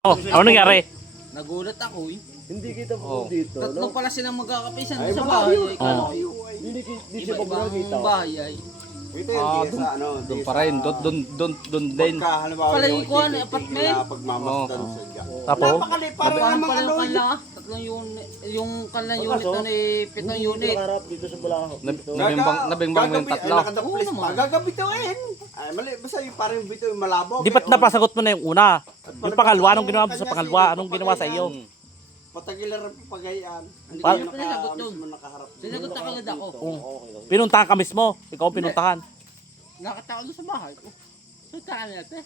Oh, ano nangyari? Nagulat ako eh. Hindi kita po dito. Tatlo pala silang magkakapisan Ay, sa malayo. bahay. Kala ko yung Hindi siya pa kita. iba-ibang bahay ay. Ito yung sa ano, Doon pa rin, doon din. Pagka halimbawa Pala yung yung kuhan, titik apartment. na pagmamasdan sa dyan. Tapos, Napakali, parang Parang namang pala ano. yung kanla. Tatlong unit, yung kanla unit doon eh, 7 unit. Harap dito sa Bulacan. Dito. nabimbang mo yung tatlo. Nakadaplis Oo pa, naman. gagabituin. Ay, mali, basta yung parang yung bito yung malabo. Di ba't napasagot mo na yung una? Yung pangalawa, anong ginawa mo sa pangalawa? Anong ginawa sa iyo? Patagilan rin pagayaan. Hindi Pa- ko Pinasagot yun. mismo nakaharap. Sinagot na kagad ako. Pinuntahan ka mismo. Ikaw ang pinuntahan. Nakataka doon sa bahay ko. So, kaan natin.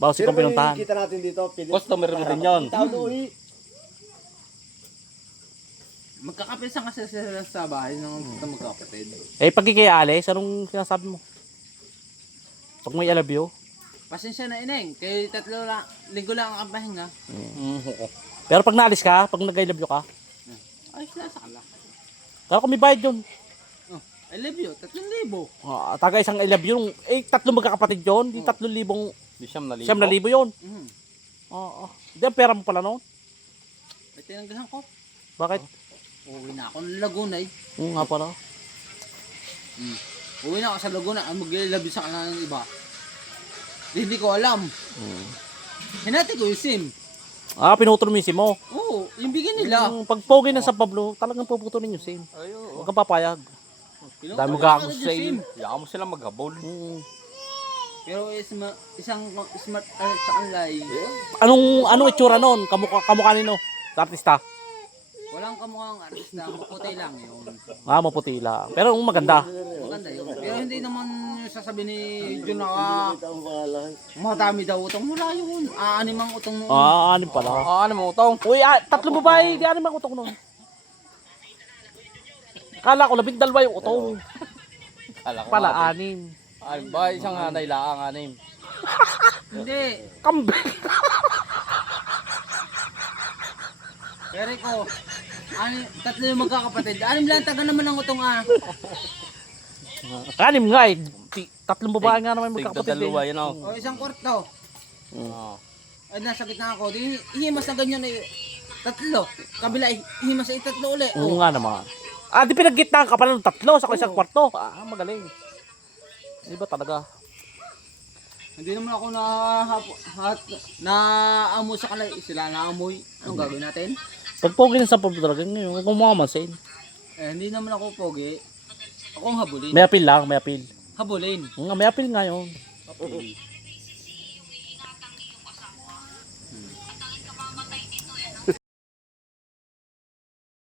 Bawas ikaw Sino ang ba yung pinuntahan. kita natin dito? Customer mo rin yun. Tao doon eh. Magkakapisan kasi sila sa bahay ng magkakapatid. Eh, pag Alis, anong sinasabi mo? Pag may I love you? Pasensya na ineng, kay tatlo lang, linggo lang ang pahinga. Pero pag naalis ka, pag nag-I love you ka, Ayos na sa kala. kaya kung may bayad yun. Oh, I love you, 3,000. Taga isang I love you, eh, tatlo magkakapatid yun. Di 3,000, Di siyam na libo. 9,000 yun. Mhm. Oo. Di ang pera mo pala noon. May tinanggahan ko. Bakit? Uwi na ako ng Laguna eh. Oo nga pala. Uwi na ako sa Laguna, ang mag-love you sa kanila ng iba. Hindi ko alam. Hinati ko yung SIM. Pinutol mo yung SIM mo. Oo, yung bigyan nila. Pag pogi ng San Pablo, talagang puputulin yung SIM. Huwag kang papayag. Dahil mo gagawin sa iyo. Hayaan mo sila maghabol. Pero isang smart alert sa kanila eh. Anong itsura noon? Kamukha nino? Sa artista? Walang kamukhang artista, maputi lang yun. Maputi lang. Pero maganda. Maganda yun. Pero hindi naman yung sasabihin ni Jun na Ang pangalan. madami daw utang. Wala yun. Aanimang utang noon. Anim pala. Ano mo utong? Uy, tatlong babae, di anim ang utong noon. Kala ko 12 yung utong. Kala ko Pala, nga. 6. Ay, ba isang hanay laang anim. Hindi. Kambing. Pero ko, tatlo yung magkakapatid. Anim lang taga naman ang utong ah. 6 nga eh. Tatlong babae nga naman Tigda magkakapatid dalawa eh. yun oh. O isang kwarto. Oo. Ay nasa gitna ako. Di ihimas na ganyan eh. Tatlo. Kabila ihimas sa tatlo uli. Oo nga naman. Di pinaggitaan ka pala ng tatlo sa isang kwarto. Magaling. Di ba talaga? Hindi naman ako naamoy sa kalay. Sila naamoy. Anong gagawin natin? Pag pogi ng San Pablo talaga ngayon, huwag mo mamansin. Hindi naman ako pogi. Ako ang habulin. May appeal lang, may appeal. Habulin. May appeal nga yun.